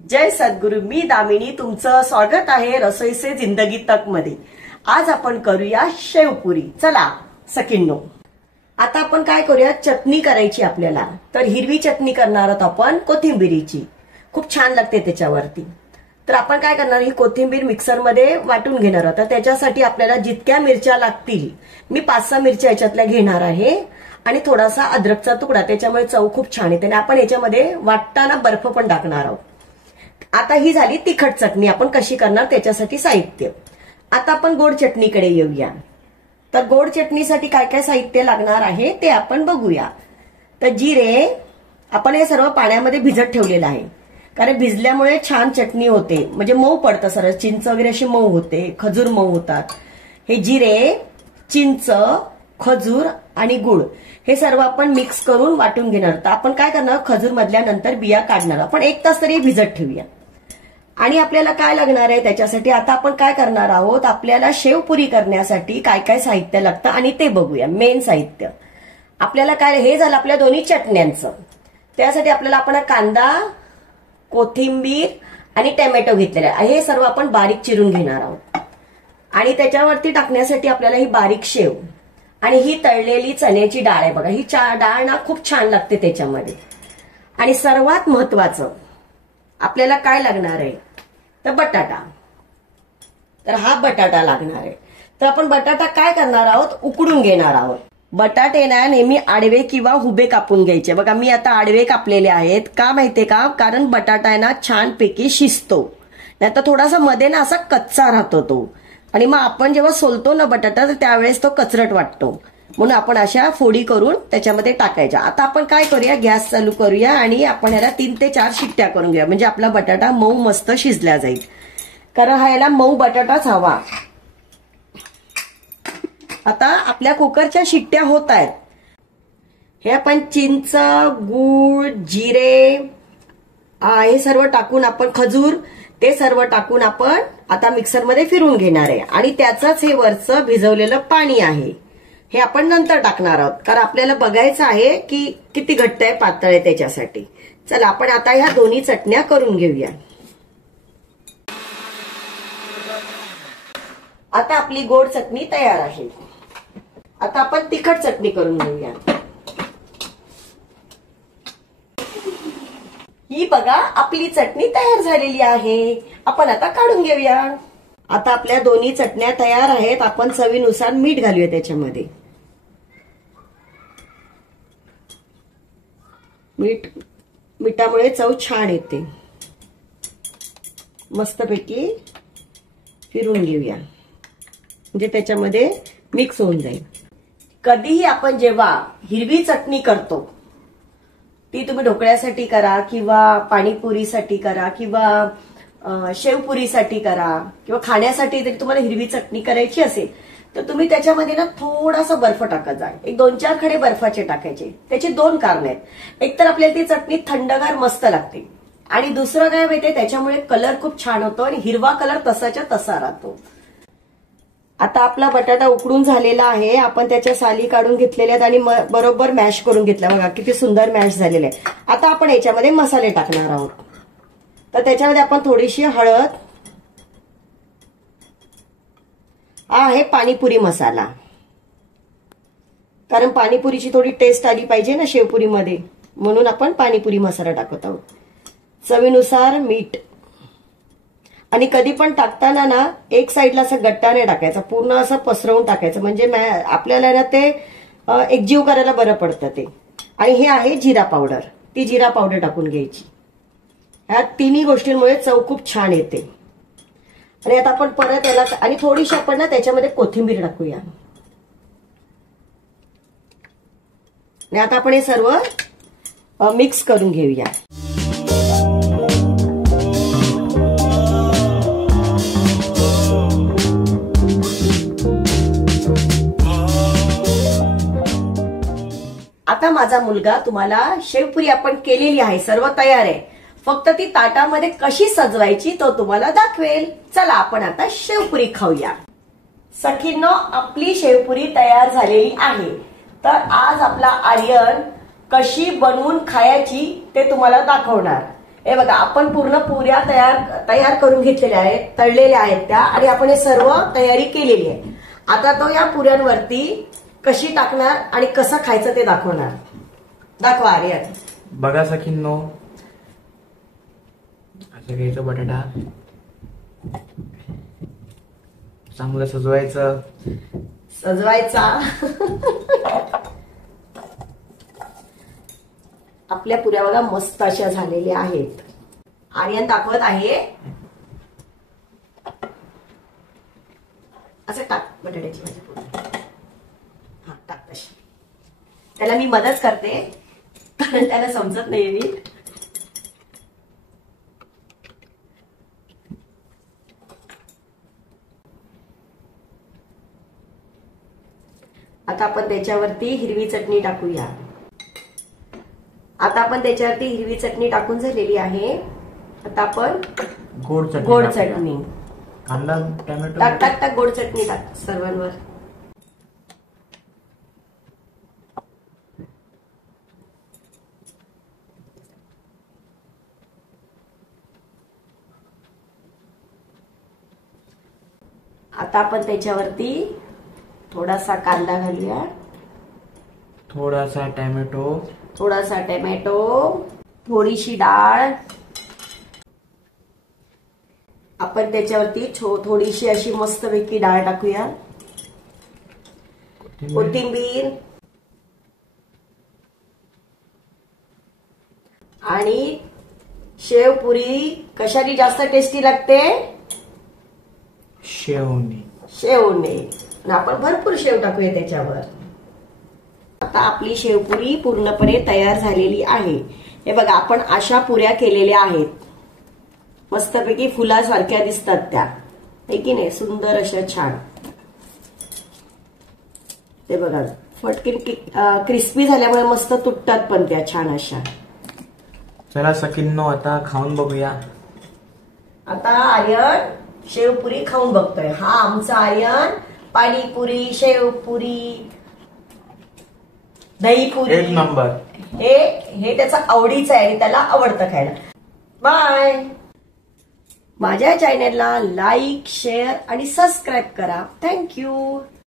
जय सद्गुरु। मी दामिनी तुमचं स्वागत आहे रसोई से जिंदगी तक मध्ये। आज आपण करूया शेवपुरी। चला सखींनो, आता आपण काय करूया, चटणी करायची आपल्याला। तर हिरवी चटणी करणार आहोत आपण कोथिंबीरीची, खूप छान लागते त्याच्यावरती। तर आपण काय करणार, ही कोथिंबीर मिक्सर मध्ये वाटून घेणार आहोत। त्याच्यासाठी आपल्याला जितक्या मिरच्या लागतील, मी 5-6 मिरच्या याच्यातल्या घेणार आहे आणि थोडासा अद्रकचा तुकडा, त्याच्यामुळे चव खूप छान येते। आणि आपण याच्यामध्ये वाटताना बर्फ पण टाकणार आहोत। आता ही झाली तिखट चटणी, आपण कशी करणार त्याच्यासाठी साहित्य। आता आपण गोड चटणीकडे येऊया। तर गोड चटणीसाठी काय काय साहित्य लागणार आहे ते आपण बघूया। तर जिरे आपण हे सर्व पाण्यामध्ये भिजत ठेवलेलं आहे, कारण भिजल्यामुळे छान चटणी होते, म्हणजे मऊ पडतं सरळ। चिंच वगैरे अशी मऊ होते, खजूर मऊ होतात। हे जिरे, चिंच, खजूर आणि गुळ हे सर्व आपण मिक्स करून वाटून घेणार। तर आपण काय करणार, खजूर मधल्यानंतर बिया काढणार, आपण 1 तास तरी भिजत ठेवूया। आणि आपल्याला काय लागणार आहे त्याच्यासाठी, आता आपण काय करणार आहोत, आपल्याला शेवपुरी करण्यासाठी काय काय साहित्य लागतं आणि ते बघूया। मेन साहित्य आपल्याला काय, हे झालं आपल्या दोन्ही चटण्यांचं। त्यासाठी आपल्याला आपण कांदा, कोथिंबीर आणि टोमॅटो घेतलेले आहे, हे सर्व आपण बारीक चिरून घेणार आहोत। आणि त्याच्यावरती टाकण्यासाठी आपल्याला ही बारीक शेव आणि ही तळलेली चण्याची डाळ आहे बघा। ही डाळ ना खूप छान लागते त्याच्यामध्ये। आणि सर्वात महत्वाचं आपल्याला काय लागणार आहे, तर बटाटा। तर हा बटाटा लागणार आहे। तर आपण बटाटा काय करणार आहोत, उकडून घेणार आहोत। बटाटे ना नेहमी आडवे किंवा उभे कापून घ्यायचे बघा। मी आता आडवे कापलेले आहेत, का माहितीये का, कारण बटाटा आहे ना छानपैकी शिजतो, नाही तर थोडासा मध्ये ना असा कच्चा राहतो तो, आणि मग आपण जेव्हा सोलतो ना बटाटा तर त्यावेळेस तो कचरट वाटतो, म्हणून आपण अशा फोडी करून त्याच्यामध्ये टाकायच्या। आता आपण काय करूया, गॅस चालू करूया आणि आपण याला 3 ते 4 शिट्ट्या करून घेऊया, म्हणजे आपला बटाटा मऊ मस्त शिजला जाईल, कारण हा याला मऊ बटाटाच हवा। आता आपल्या कुकरच्या शिट्ट्या होत आहेत। हे आपण चिंच, गूळ, जिरे हे सर्व टाकून, आपण खजूर ते सर्व टाकून आपण आता मिक्सरमध्ये फिरून घेणार आहे। आणि त्याचंच हे वरचं भिजवलेलं पाणी आहे, हे आपण नंतर टाकणार आहोत, कारण आपल्याला बघायचं आहे की किती घट्ट आहे पातळ आहे त्याच्यासाठी। चला आपण आता ह्या दोन्ही चटण्या करून घेऊया। आता आपली गोड चटणी तयार आहे। आता आपण तिखट चटणी करून घेऊया। ही बघा आपली चटणी तयार झालेली आहे, आपण आता काढून घेऊया। आता आपल्या दोन्ही चटण्या तयार आहेत, आपण चवीनुसार मीठ घालूया त्याच्यामध्ये। मिठामुळे चव छान येते। मस्तपैकी फिरून घेऊया, म्हणजे त्याच्यामध्ये मिक्स होऊन जाईल। कधीही आपण जेव्हा हिरवी चटणी करतो, ती तुम्ही ढोकळ्यासाठी करा किंवा पाणीपुरीसाठी करा किंवा शेवपुरीसाठी करा किंवा खाण्यासाठी जरी तुम्हाला हिरवी चटणी करायची असेल, तर तुम्ही त्याच्यामध्ये ना थोडासा बर्फ टाकत जा। 1-2-4 खडे बर्फाचे टाकायचे। त्याची 2 कारण आहेत, एक तर आपल्याला ती चटणी थंडगार मस्त लागते, आणि दुसरं काय माहितीये, त्याच्यामुळे कलर खूप छान होतो आणि हिरवा कलर तसाच्या तसा राहतो। आता आपला बटाटा उकडून झालेला आहे, आपण त्याच्या साली काढून घेतलेल्या आहेत आणि बरोबर मॅश करून घेतला बघा, किती सुंदर मॅश झालेले आहे। आता आपण याच्यामध्ये मसाले टाकणार आहोत। तर त्याच्यामध्ये आपण थोडीशी हळद, हा आहे पाणीपुरी मसाला, कारण पाणीपुरीची थोडी टेस्ट आली पाहिजे ना शेवपुरीमध्ये, म्हणून आपण पाणीपुरी मसाला टाकत आहोत। चवीनुसार मीठ, आणि कधी पण टाकताना ना एक साईडला असं गट्टा नाही टाकायचा, पूर्ण असं पसरवून टाकायचं, म्हणजे आपल्याला ना ते एकजीव करायला बरं पडतं ते। आणि हे आहे जिरा पावडर, ती जिरा पावडर टाकून घ्यायची। ह्या तिन्ही गोष्टींमुळे चव खूप छान येते। आणि आता आपण परत याला, आणि थोडीशी आपण ना त्याच्यामध्ये कोथिंबीर टाकूया। आणि आता आपण हे सर्व मिक्स करून घेऊया। आता माझा मुलगा तुम्हाला शेवपुरी आपण केलेली आहे, सर्व तयार आहे, फक्त ती ताटामध्ये कशी सजवायची तो तुम्हाला दाखवेल। चला आपण आता शेवपुरी खाऊया। सखींनो, आपली शेवपुरी तयार झालेली आहे। तर आज आपला आर्यन कशी बनवून खायची ते तुम्हाला दाखवणार। हे बघा आपण पूर्ण पुऱ्या तयार करून घेतलेल्या आहेत, तळलेल्या आहेत त्या, आणि आपण हे सर्व तयारी केलेली आहे. आता तो या पुऱ्यांवरती कशी टाकणार आणि कसं खायचं ते दाखवणार. दाखवा आर्यन. बघा सखींनो, असं घ्यायचं बटाटा, चांगलं सजवायचा. आपल्या पुऱ्या बघा मस्त अशा झालेल्या आहेत. आर्यन दाखवत आहे. असं टाक बटाट्याची भाजी पुरी. हा टाक तशी. त्याला मी मदत करते कारण त्याला समजत नाहीये मी. आता आपण त्याच्यावरती हिरवी चटणी टाकूया. आता आपण त्याच्यावरती हिरवी चटणी टाकून झालेली आहे. आता आपण गोड चटणी, कांदा, टोमॅटो टाक गोड चटणी टाक सर्वांवर. आता आपण त्याच्यावरती थोडासा कांदा घालूया, थोडासा टोमॅटो, थोडीशी डाळ. आपण त्याच्यावरती थोडीशी अशी मस्तपैकी डाळ टाकूया, कोथिंबीर, आणि शेवपुरी कशाने जास्त टेस्टी लागते. शेवने. आपण भरपूर शेव टाकूया त्याच्यावर. आता आपली शेवपुरी पूर्णपणे तयार झालेली आहे. हे बघा आपण अशा पुऱ्या केलेल्या आहेत. मस्तपैकी फुलासारख्या दिसतात त्या, है की नाही. सुंदर अशा छान. ते बघा फटकीन क्रिस्पी झाल्यामुळे मस्त तुटतात पण त्या छान अशा. चला सखींनो, आता खाऊन बघूया. आता आर्यन शेवपुरी खाऊन बघतोय. हा आमचा आर्यन पाणीपुरी, शेवपुरी, दहीपुरी, एक नंबर. हे त्याचा आवडीचं आहे आणि त्याला आवडतं खायला. बाय. माझ्या चॅनेलला लाईक, शेअर आणि सबस्क्राईब करा. थँक्यू.